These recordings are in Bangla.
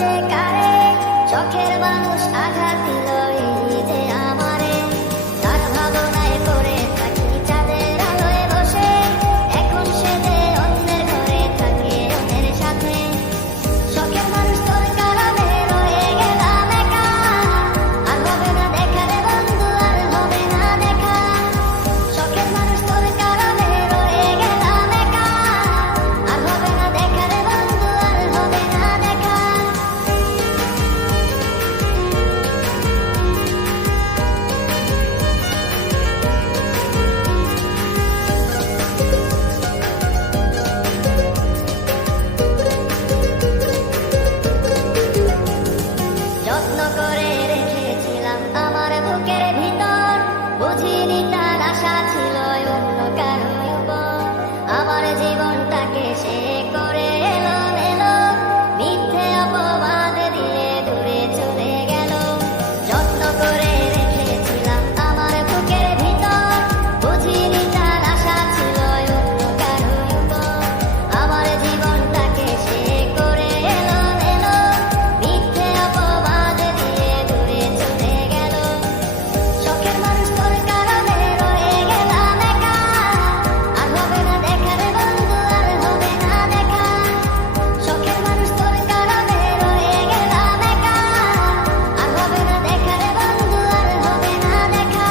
যে কারে, শখের মানুষ আঘাত দিল এই যে আমারে। তার ভাবনায় পড়ে থাকি চাঁদের আলোয় বসে, এখন সে যে অন্যের ঘরে থাকে অন্যের সাথে। শখের মানুষ তোর কারণে রয়ে গেলাম একা, আর হবে না দেখা রে বন্ধু, আর হবে না দেখা। শখের মানুষ তোর কারণে রয়ে গেলাম একা, আর হবে না দেখা রে বন্ধু, আর হবে না দেখা। যত্ন করে রেখেছিলাম আমার বুকের ভিতর, বুঝিনি তার আশা ছিল অন্য কারো উপর। আমার জীবনটাকে সে করে এলো মেলো, মিথ্যে অপবাদ দিয়ে দূরে চলে গেল। যত্ন করে রেখেছিলাম আমার বুকের ভিতর, বুঝিনি তার আশা ছিল অন্য কারো উপর। আমার জীবনটাকে সে করে এলো মেলো, মিথ্যে অপবাদ দিয়ে দূরে চলে গেল। শখের মানুষ তোর কারণে রয়ে গেলাম একা, আর হবে না দেখা রে বন্ধু, আর হবে না দেখা। শখের মানুষ তোর কারণে রয়ে গেলাম একা, আর হবে না দেখা রে বন্ধু, আর হবে না দেখা।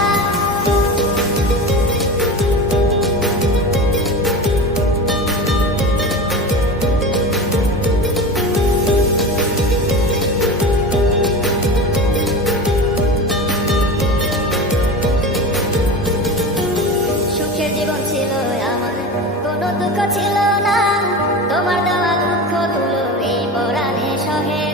সুখের জীবন ছিল আমার, কোনো দুঃখ ছিল না, তোমার দেওয়া দুঃখগুলো এই পরাণে সহে।